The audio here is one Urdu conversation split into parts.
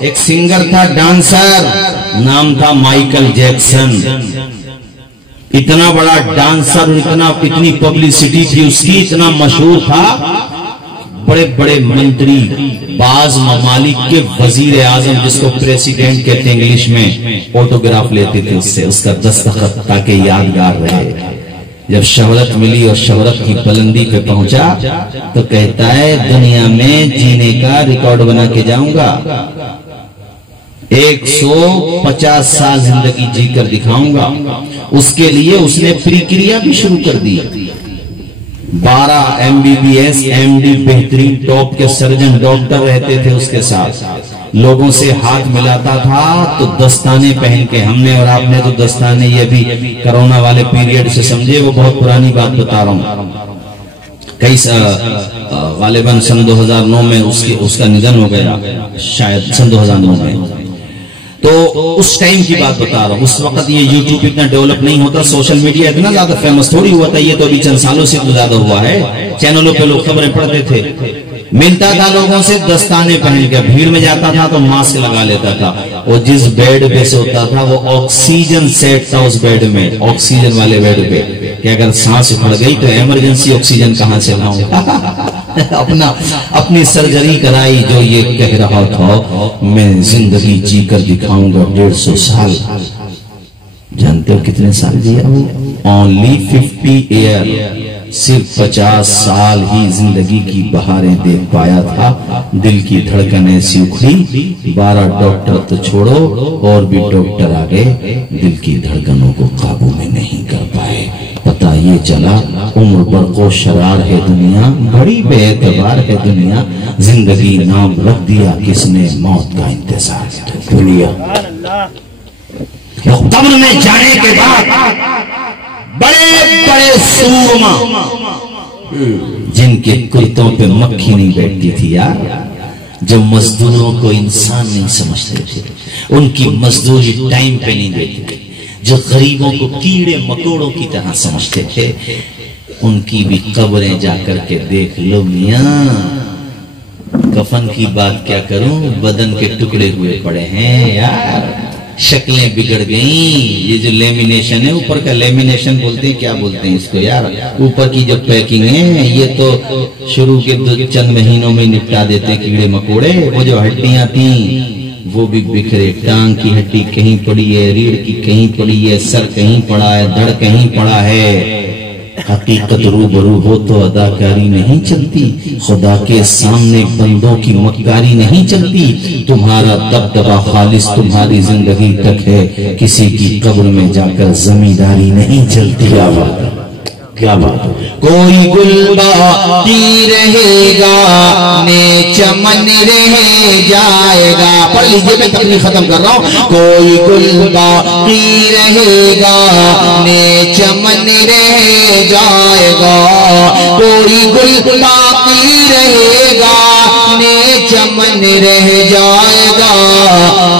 ایک سنگر تھا، ڈانسر، نام تھا مائیکل جیکسن. اتنا بڑا ڈانسر، اتنی پبلسٹی تھی اس کی، اتنا مشہور تھا. بڑے بڑے منتری، بعض ممالک کے وزیر اعظم جس کو پریسیڈنٹ کہتے ہیں انگلش میں، آٹوگراف لیتے تھے اس سے، اس کا دستخط، تاکہ یادگار رہے. جب شہرت ملی اور شہرت کی بلندی پہ پہنچا تو کہتا ہے دنیا میں جینے کا ریکارڈ بنا کے جاؤں گا، 150 سال زندگی جی کر دکھاؤں گا. اس کے لیے اس نے پریکریا بھی شروع کر دی. 12 MBBS MD بہترین ٹاپ کے سرجن ڈاکٹر رہتے تھے اس کے ساتھ. لوگوں سے ہاتھ ملاتا تھا تو دستانے پہن کے، ہم نے اور آپ نے تو دستانے یہ بھی کرونا والے پیریڈ سے سمجھے، وہ بہت پرانی بات بتا رہا ہوں. کئی غالباً سن 2009 میں اس کا نظر ہو گیا، شاید سن 2009 میں. تو اس ٹائم کی بات بتا رہا ہوں. اس وقت یہ یوٹیوب اتنا ڈیولپ نہیں ہوتا، سوشل میڈیا اتنا زیادہ فیمس تھوڑی ہوا تھا. یہ تو ابھی چند سالوں سے زیادہ ہوا ہے. چینلوں پہ لوگ خبریں پڑھتے تھے، ملتا تھا لوگوں سے دستانے پہن کے، بھیڑ میں جاتا تھا تو ماسک لگا لیتا تھا. وہ جس بیڈ پہ سوتا تھا وہ آکسیجن سیٹ تھا اس بیڈ میں، آکسیجن والے بیڈ پہ، کہ اگر سانس پھڑ گئی تو ایمرجنسی آکسیجن کہاں سے لاؤں. اپنی سرجری کرائی. جو یہ کہہ رہا تھا میں زندگی جی کر دکھاؤں گا 150 سال. جانتے ہو کتنے سال جیا وہ؟ Only 50 year. صرف 50 سال ہی زندگی کی بہاریں دیکھ پایا تھا. دل کی دھڑکن ایسی اکھڑی، 12 ڈاکٹر تو چھوڑو اور بھی ڈاکٹر آگے دل کی دھڑکنوں کو قابو میں نہیں کر پائے. پتہ یہ چلا عمر برق و شرار ہے دنیا، بڑی بے اعتبار ہے دنیا. زندگی نام رکھ دیا کس نے، موت کا انتظار دنیا. قبر میں جانے کے بعد بڑے بڑے سورما، جن کے کرتوں پہ مکھی نہیں بیٹھتی تھی یار، جو مزدوروں کو انسان نہیں سمجھتے تھے، ان کی مزدوری ٹائم پہ نہیں دیتے تھے، جو غریبوں کو کیڑے مکوڑوں کی طرح سمجھتے تھے، ان کی بھی قبریں جا کر کے دیکھ لو میاں. کفن کی بات کیا کروں، بدن کے ٹکڑے ہوئے پڑے ہیں یار، شکلیں بگڑ گئیں. یہ جو لیمینیشن ہے، اوپر کا لیمینیشن بولتے ہیں، کیا بولتے ہیں اس کو یار، اوپر کی جو پیکنگ ہے، یہ تو شروع کے چند مہینوں میں نپٹا دیتے کیڑے مکوڑے. وہ جو ہڈیاں تھیں وہ بھی بکھرے، ٹانگ کی ہڈی کہیں پڑی ہے، ریڑھ کی کہیں پڑی ہے، سر کہیں پڑا ہے، دھڑ کہیں پڑا ہے. حقیقت روبرو ہو تو اداکاری نہیں چلتی، خدا کے سامنے بندوں کی مکاری نہیں چلتی. تمہارا دبدبا خالص تمہاری زندگی تک ہے، کسی کی قبر میں جا کر زمینداری نہیں چلتی. کیا بات. کوئی گل باقی رہے گا نے چمن رہ جائے گا. پڑھ لیجئے، میں تقریر ختم کر رہا ہوں. کوئی گل باقی رہے گا نے چمن رہ جائے گا. کوئی گل باقی رہے گا نے چمن رہ جائے گا.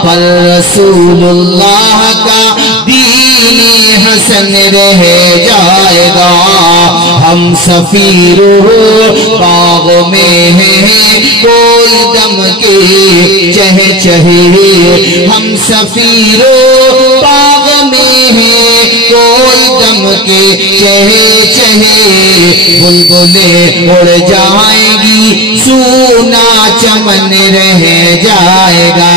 پر رسول اللہ کا دین حسن رہ جائے گا. ہم سفیروں باغ میں ہیں کوئی دم کے چہ چہے. ہم سفیروں باغ میں ہیں کوئی دم کے چہ چہے. بلبلیں اڑ جائیں گی سونا چمن رہ جائے گا.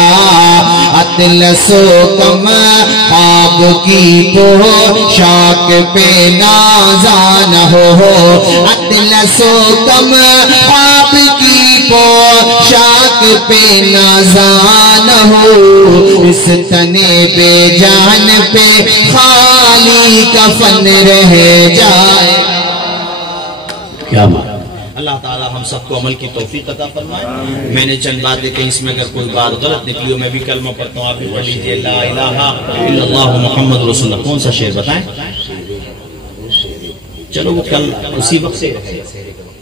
اطلس و کم آپ کی پوشاک پہ نازان ہو. اطلس و کم آپ کی پوشاک پہ نازان ہو. اس تنے پہ جان پہ خالی کفن رہ جائے. کیا بات. اللہ تعالی ہم سب کو عمل کی توفیق عطا فرمائے. میں نے چند باتیں کہیں، اس میں اگر کوئی بات غلط نکلی ہو، میں بھی کلمہ پڑھتا ہوں، آپ بھی پڑھ لیجئے. لا الہ الا اللہ محمد رسول اللہ. کون سا شعر بتائیں؟ چلو وہ کل اسی وقت سے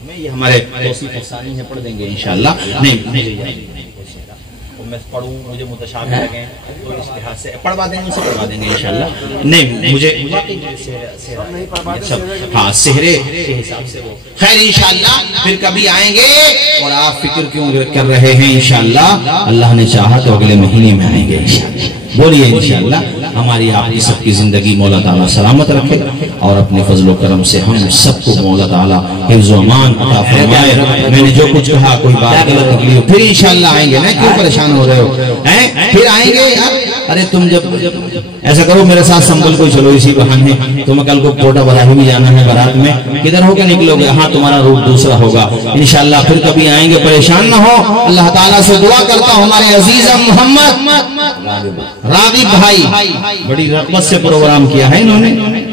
میں، یہ ہمارے توصیف ثانی ہے، پڑھ دیں گے انشاءاللہ. نہیں میں پڑھوں مجھے متشابہ لگیں تو اس لحاظ سے پڑھوا دیں گے، ان سے پڑھوا دیں گے انشاءاللہ. نہیں مجھے ہاں سہرے کے حساب سے وہ خیر انشاءاللہ پھر کبھی آئیں گے. اور آپ فکر کیوں کر رہے ہیں؟ انشاءاللہ اللہ نے چاہا تو اگلے مہینے میں آئیں گے انشاءاللہ. بولیے انشاءاللہ. ہماری آپ کی سب کی زندگی مولا تعالیٰ سلامت رکھے اور اپنے فضل و کرم سے ہم سب کو مولا تعالیٰ حفظ و امان عطا فرمائے. میں نے جو کچھ کہا کوئی بات غلط نکلی ہو پھر انشاءاللہ آئیں گے. نا کیوں پریشان ہو رہے ہو؟ پھر آئیں گے. ارے تم جب ایسا کرو میرے ساتھ سنبھل کو چلو اسی بہانے. تمہیں کل کو کوٹا براہی بھی جانا ہے بارات میں. کدھر ہو کے نکلو گے؟ ہاں تمہارا روٹ دوسرا ہوگا انشاءاللہ. پھر کبھی آئیں گے پریشان نہ ہو. اللہ تعالیٰ سے دعا کرتا ہوں ہمارے عزیز محمد راغب بھائی بڑی رغبت سے پروگرام کیا ہے انہوں نے.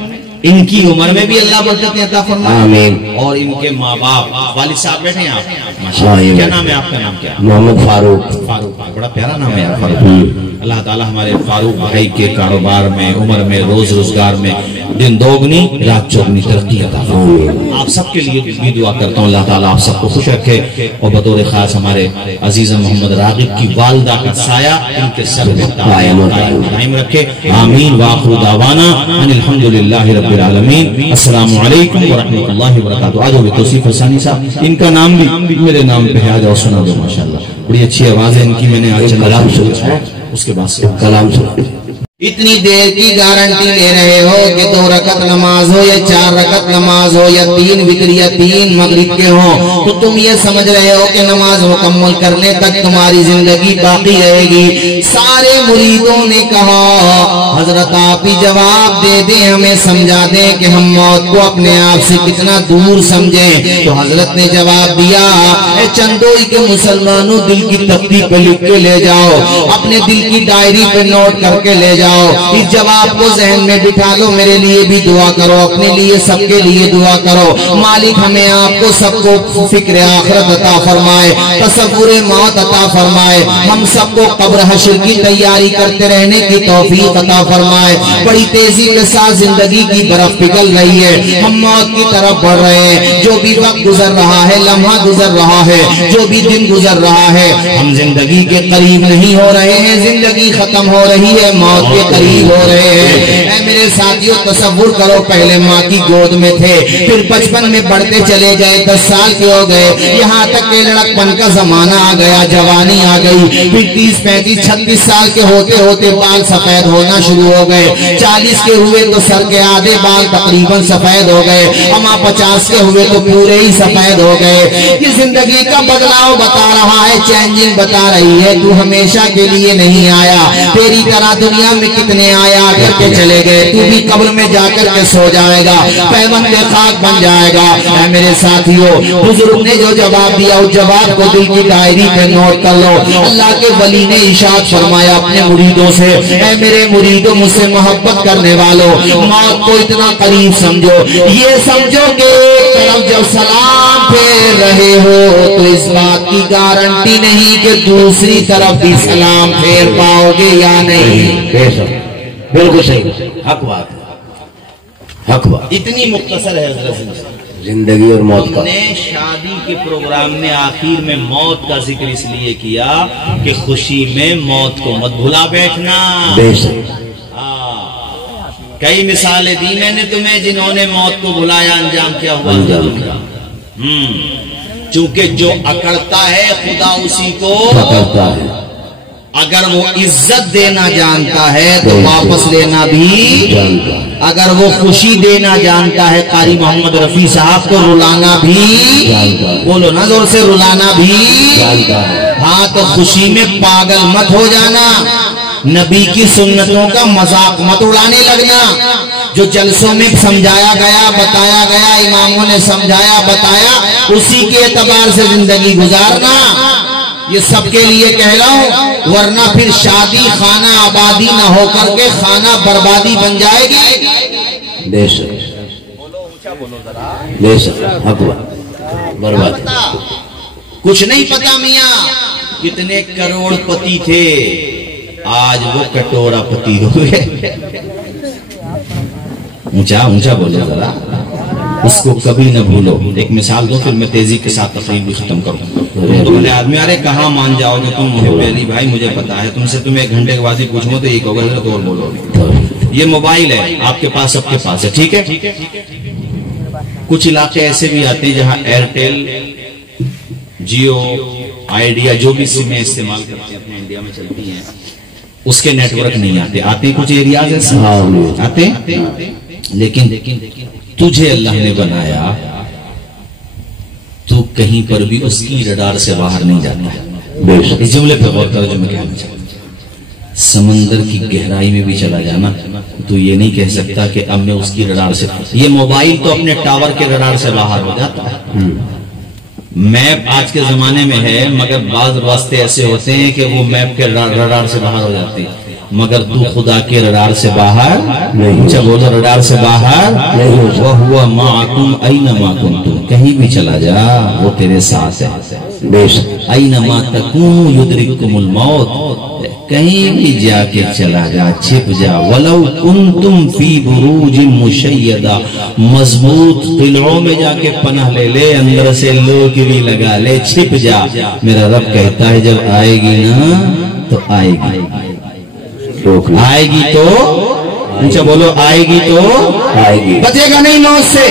ان کی عمر میں بھی اللہ برکت عطا فرمائے. آمین. اور ان کے ماں باپ والد صاحب بیٹھے ہیں آپ ماشاءاللہ. کیا نام ہے آپ کا؟ نام کیا؟ محمد فاروق. فاروق بڑا پیارا نام ہے فاروق. اللہ تعالیٰ ہمارے فاروق بھائی کے کاروبار میں عمر میں روز روزگار میں دن دوگنی رات چوگنی ترقی عطا فرمائے. آپ سب کے لیے بھی دعا کرتا ہوں اللہ تعالیٰ آپ سب کو خوش رکھے. اور بطور خاص ہمارے عزیز محمد راغب کی والدہ کا سایہ ان کے سر میں قائم رکھے. آمین. وآخر دعوانا ان الحمدللہ رب العالمین. السلام علیکم ورحمۃ اللہ وبرکاتہ. آجو بھی توصیف حسانی صاحب ان کا نام بھی میرے نام پہ ہے. آ جاؤ سنا دو ماشاءاللہ. بڑی اچھی آواز ہے ان کی. میں نے آج کلام سنا اس کے بعد سے کلام سنا. اتنی دیر کی گارنٹی لے رہے ہو کہ 2 رکعت نماز ہو یا 4 رکعت نماز ہو یا 3 وتر یا 3 مغرب کے ہوں تو تم یہ سمجھ رہے ہو کہ نماز مکمل کرنے تک تمہاری زندگی باقی رہے گی. سارے مریدوں نے کہا حضرت آپ ہی جواب دے دیں, ہمیں سمجھا دیں کہ ہم موت کو اپنے آپ سے کتنا دور سمجھیں. تو حضرت نے جواب دیا اے چندوئی کے مسلمانوں دل کی تختی پہ لکھ کے لے جاؤ, اپنے دل کی ڈائری پہ نوٹ کر کے لے جاؤ. اس جواب کو ذہن میں بٹھا لو, میرے لیے بھی دعا کرو, اپنے لیے سب کے لیے دعا کرو. مالک ہمیں آپ کو سب کو فکر آخرت عطا فرمائے, تصور موت عطا فرمائے, ہم سب کو قبر حشر کی تیاری کرتے رہنے کی توفیق عطا فرمائے. بڑی تیزی کے ساتھ زندگی کی برف پگھل رہی ہے, ہم موت کی طرف بڑھ رہے ہیں. جو بھی وقت گزر رہا ہے, لمحہ گزر رہا ہے, جو بھی دن گزر رہا ہے, ہم زندگی کے قریب نہیں ہو رہے ہیں, زندگی ختم ہو رہی ہے, موت کے قریب ہو رہے ہیں. اے میرے ساتھیوں تصور کرو, پہلے ماں کی گود میں تھے, پھر بچپن میں بڑھتے چلے گئے, 10 سال کے ہو گئے, یہاں تک کہ لڑکپن کا زمانہ آ گیا, جوانی آ گئی, پھر 30 35 36 سال کے ہوتے ہوتے بال سفید ہونا شروع ہو گئے, 40 کے ہوئے تو سر کے آدھے بال تقریباً سفید ہو گئے, اما 50 کے ہوئے تو پورے ہی سفید ہو گئے. یہ زندگی کا بدلاؤ بتا رہا ہے, چینجنگ بتا رہی ہے. تو ہمیشہ کے لیے نہیں آیا, تیری طرح دنیا میں کتنے آیا کر کے چلے گئے, تو بھی قبر میں جا کر کے سو جائے گا, پیوند خاک بن جائے گا. اے میرے ساتھیوں, بزرگ نے جو جواب دیا اس جواب کو دل کی ڈائری پہ نوٹ کر لو. اللہ کے ولی نے ارشاد فرمایا اپنے مریدوں سے, اے میرے مریدوں, مجھ سے محبت کرنے والوں, موت کو اتنا قریب سمجھو, یہ سمجھو کہ ایک طرف جب سلام پھیر رہے ہو تو اس بات کی گارنٹی نہیں کہ دوسری طرف بھی سلام پھیر پاؤ گے یا نہیں. بالکل صحیح, حق بات, حق بات. اتنی مختصر ہے حضرت زندگی اور موت کا. ہم نے شادی کے پروگرام میں آخر میں موت کا ذکر اس لیے کیا کہ خوشی میں موت کو مت بھلا بیٹھنا. بے شک. کئی مثالیں دی میں نے تمہیں جنہوں نے موت کو بھلایا, انجام کیا ہوا. چونکہ جو اکڑتا ہے خدا اسی کو پکڑتا ہے. اگر وہ عزت دینا جانتا ہے تو واپس لینا بھی جانتا ہے. اگر وہ خوشی دینا جانتا ہے, قاری محمد رفیع صاحب کو رلانا بھی جانتا ہے. بولو نا زور سے, رلانا بھی جانتا ہے. ہاں تو خوشی میں پاگل مت ہو جانا, نبی کی سنتوں کا مذاق مت اڑانے لگنا. جو جلسوں میں سمجھایا گیا, بتایا گیا, اماموں نے سمجھایا بتایا, اسی کے اعتبار سے زندگی گزارنا. یہ سب کے لیے کہہ رہا ہوں, ورنہ پھر شادی خانہ آبادی نہ ہو کر کے خانہ بربادی بن جائے گی. بے شک, بے شک, حق بات, برباد. کچھ نہیں پتا میاں کتنے کروڑ پتی تھے, آج وہ کٹورا پتی ہو گئے. اونچا اونچا بولو ذرا. اس کو کبھی نہ بھولو. ایک مثال دو پھر میں تیزی کے ساتھ تقریر بھی ختم کروں. تو بڑے آدمی ارے کہاں مان جاؤ گے تم پہلی بھائی مجھے پتا ہے تم سے تمہیں 1 گھنٹے کے بعد ہی پوچھوں تو یہ کہو گے تو اور بولو. یہ موبائل ہے آپ کے پاس سب کے پاس ہے ٹھیک ہے. کچھ علاقے ایسے بھی آتے ہیں جہاں ایئرٹیل جیو آئیڈیا جو بھی سمیں استعمال کرتے ہیں اپنے انڈیا میں چلتی ہیں اس کے نیٹ ورک نہیں آتے. آتے کچھ ایریاز ایسے آتے لیکن تجھے اللہ نے بنایا تو کہیں پر بھی اس کی رڈار سے باہر نہیں جاتا. اس جملے پہ غور کرو جو میں کہنا چاہتا ہوں. سمندر کی گہرائی میں بھی چلا جانا تو یہ نہیں کہہ سکتا کہ اب میں اس کی رڈار سے. یہ موبائل تو اپنے ٹاور کے رڈار سے باہر ہو جاتا ہے. میپ آج کے زمانے میں ہے مگر بعض راستے ایسے ہوتے ہیں کہ وہ میپ کے رڈار سے باہر ہو جاتے ہیں مگر تو خدا کے رڈار سے باہر اچھا بولو رڈار سے باہر وَهُوَ مَعَكُمْ أَيْنَمَا كُنْتُمْ. کہیں بھی چلا جا وہ تیرے ساتھ ہے. أَيْنَمَا تَكُونُوا يُدْرِكْكُمُ الْمَوْتُ. کہیں بھی جا کے چلا جا چھپ جا. وَلَوْ كُنْتُمْ فِي بُرُوجٍ مُشَيَّدَةٍ. مضبوط قلعوں میں جا کے پناہ لے لے اندر سے لوگ بھی لگا لے چھپ جا. میرا رب کہتا ہے جب آئے گی نا تو آئے گی آئے گی تو اچھا بولو آئے گی تو آئے گی بچے گا نہیں نوز سے.